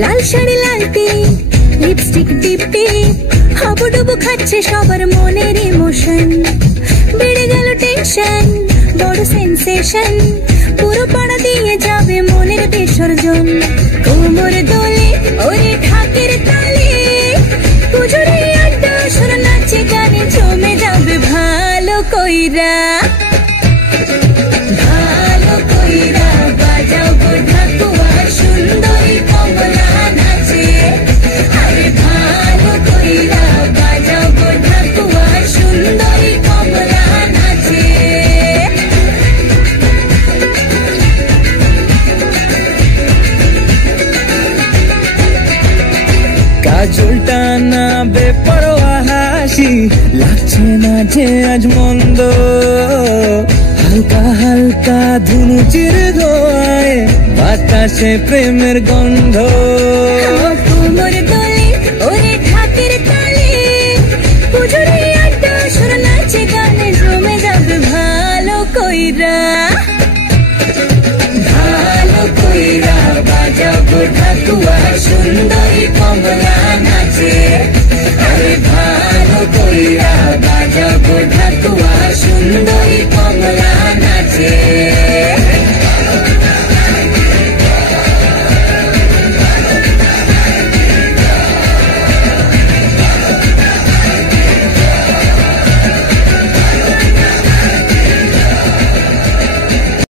লাল sari লালটি lipstick টিপটি হাবুডুবু খাচ্ছে সবার মনের ইমোশন বেড়ে গেল টেনশন বড় সেন্সেশন পুরো পাড়া দিয়ে যাবে মনের বিসর্জন কোমর দোলে ওরে ঢাকের তালে পুজোরে আড্ডা সুর নাচে গানে জমে যাবে ভালো কইরা বাজাও গো ঢাকুয়া সুন্দরী কমলা নাচে আরে ভালো কইরা বাজাও গো ঢাকুয়া সুন্দরী কমলা নাচে কাজলটা না বেপরোয়া হাসি লাগছে না যে আজ মন্দ হালকা হালকা ধুনুচির ধোয়ায় বাতাসে প্রেমের গন্ধ কোমর